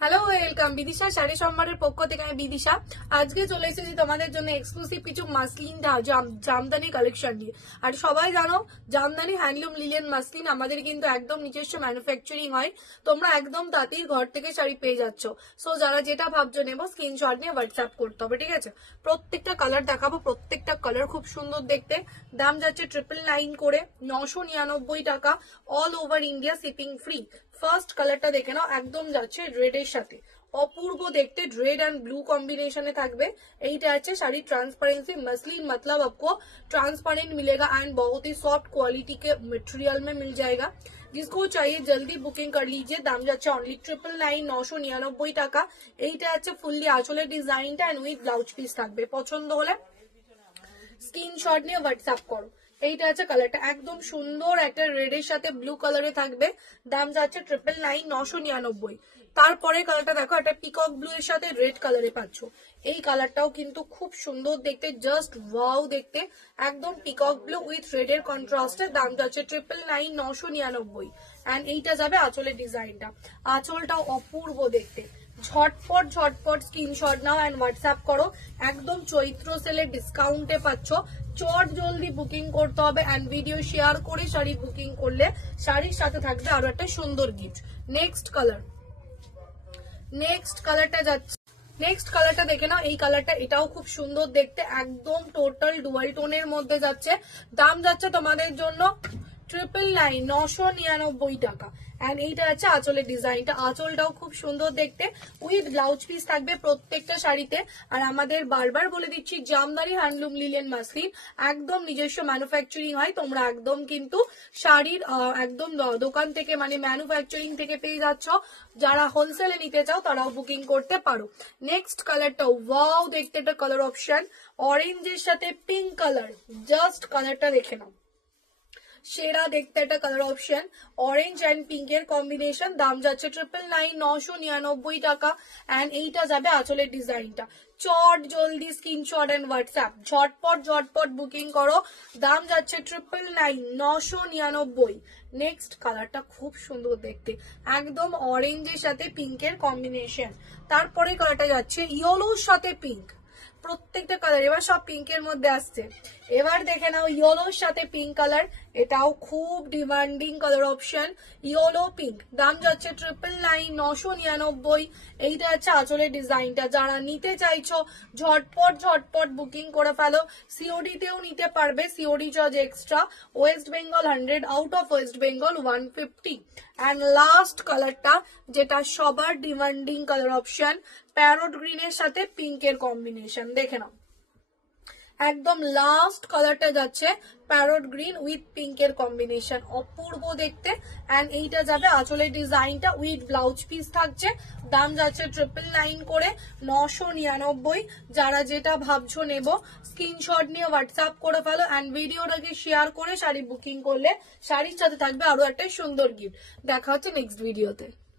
Hello welcome Bidisha sari সম্ভারের পক্ষ থেকে আমি বিদিশা। আজকে চলে এসেছি তোমাদের জন্য এক্সক্লুসিভ কিছু মাসলিন জামদানি কালেকশন নিয়ে। আর সবাই জানো জামদানি হ্যান্ডলুম লিলেন মাসলিন আমাদের কিন্তু একদম নিজস্ব ম্যানুফ্যাকচারিং হয়। তোমরা একদম তাঁতির ঘর থেকে শাড়ি পেয়ে যাচ্ছ। সো যারা যেটা ভাবছো নেবো স্ক্রিনশট নিয়ে হোয়াটসঅ্যাপ করতে হবে, ঠিক আছে। প্রত্যেকটা কালার দেখাবো, প্রত্যেকটা কালার খুব সুন্দর দেখতে। দাম যাচ্ছে 999 করে, 999 টাকা, all over India shipping free. First কালারটা দেখে নাও, একদম যাচ্ছে রেডের সাথে, অপূর্ব দেখতে, রেড एंड ब्लू कॉम्बिनेशन থাকবে। এইটা আছে শাড়ি ट्रांसपेरेंसी मसलिन, मतलब आपको ट्रांसपेरेंट मिलेगा एंड बहुत ही सॉफ्ट क्वालिटी के मटेरियल में मिल जाएगा। जिसको चाहिए जल्दी बुकिंग कर लीजिए। दाम যাচ্ছে অনলি 999 টাকা। এইটা আছে ফুললি আঁচলের ডিজাইনটা এন্ড উইথ ব্লাউজ পিস থাকবে। পছন্দ হলে স্ক্রিনশট নিয়ে হোয়াটসঅ্যাপ করো। এইটা আছে কালারটা, একদম সুন্দর একটা রেডের সাথে ব্লু কালারে থাকবে। দাম যাচ্ছে 999। তারপরে কালারটা দেখো, একটা পিকক ব্লু এর সাথে রেড কালারে পাচ্ছ। এই কালারটাও কিন্তু খুব সুন্দর দেখতে, জাস্ট ওয়াও দেখতে, একদম পিকক ব্লু উইথ রেড এর কন্ট্রাস্টে। দাম যাচ্ছে 999। এন্ড এইটা যাবে আঁচলের ডিজাইনটা, আঁচলটাও অপূর্ব দেখতে। ঝটপট ঝটপট স্ক্রিনশট নাও এন্ড হোয়াটসঅ্যাপ করো। একদম চৈত্র সেলে ডিসকাউন্টে পাচ্ছ, চট জলদি বুকিং করতে হবে এন্ড ভিডিও শেয়ার করে শাড়ি বুকিং করলে শাড়ির সাথে থাকবে আরো একটা সুন্দর গিফট। নেক্সট কালারটা যাচ্ছে, নেক্সট কালারটা দেখে নাও। এই কালারটা এটাও খুব সুন্দর দেখতে, একদম টোটাল ডুয়াল টোনের মধ্যে যাচ্ছে। দাম যাচ্ছে তোমাদের জন্য 999 টাকা। এন্ড এইটা আছে আঁচলের ডিজাইনটা, আঁচলটাও খুব সুন্দর দেখতে উইথ ব্লাউজ পিস থাকবে প্রত্যেকটা শাড়িতে। আর আমাদের বারবার বলে দিচ্ছি জামদানি হ্যান্ডলুম লিলেন মাসলিন একদম নিজস্ব ম্যানুফ্যাকচারিং হয়। তোমরা একদম কিন্তু শাড়ির একদম দোকান থেকে মানে ম্যানুফ্যাকচারিং থেকে পেয়ে যাচ্ছ। যারা হোলসেলে নিতে চাও তারাও বুকিং করতে পারো। নেক্সট কালারটা ওয়াও দেখতে, একটা কালার অপশন অরেঞ্জের সাথে পিঙ্ক কালার, জাস্ট কালারটা দেখে নাও, সেরা দেখতে একটা কালার অপশন অরেঞ্জ এন্ড পিঙ্কের কম্বিনেশন। দাম যাচ্ছে 999 টাকা। এন্ড এইটা যাবে আঁচলের ডিজাইনটা। চট জলদি স্ক্রিনশট এন্ড হোয়াটসঅ্যাপ, ঝটপট বুকিং করো। দাম যাচ্ছে 999। নেক্সট কালারটা খুব সুন্দর দেখতে, একদম অরেঞ্জের সাথে পিঙ্কের কম্বিনেশন। তারপরে কালারটা যাচ্ছে ইয়েলোর সাথে পিঙ্ক। প্রত্যেকটা কালার এবার সব পিঙ্কের মধ্যে আসছে। এবার দেখে নাও ইয়েলোর সাথে পিঙ্ক কালার, এটাও খুব demanding colour option, yellow pink. দাম যাচ্ছে 999। এইটা আছে আঁচলের ডিজাইনটা। যারা নিতে চাইছো ঝটপট বুকিং করে ফেলো। সিওডি তেও নিতে পারবে, COD charge extra. West Bengal 100, out of West Bengal 150। And last কালারটা যেটা সবার ডিমান্ডিং কালার অপশন, প্যারট গ্রিনের সাথে পিঙ্কের কম্বিনেশন। দেখে নাও, একদম লাস্ট কালারটা যাচ্ছে প্যারট গ্রিন উইথ পিঙ্কের কম্বিনেশন, অপূর্ব দেখতে। এন্ড এইটা যাবে আঁচলের ডিজাইনটা উইথ ব্লাউজ পিস থাকছে। দাম যাচ্ছে 999 করে, 999। যারা যেটা ভাবছো নেবো স্ক্রিনশট নিয়ে হোয়াটসঅ্যাপ করে ফেলো এন্ড ভিডিওটাকে শেয়ার করে শাড়ি বুকিং করলে শাড়ির সাথে থাকবে আরো একটা সুন্দর গিফট। দেখা হচ্ছে নেক্সট ভিডিওতে।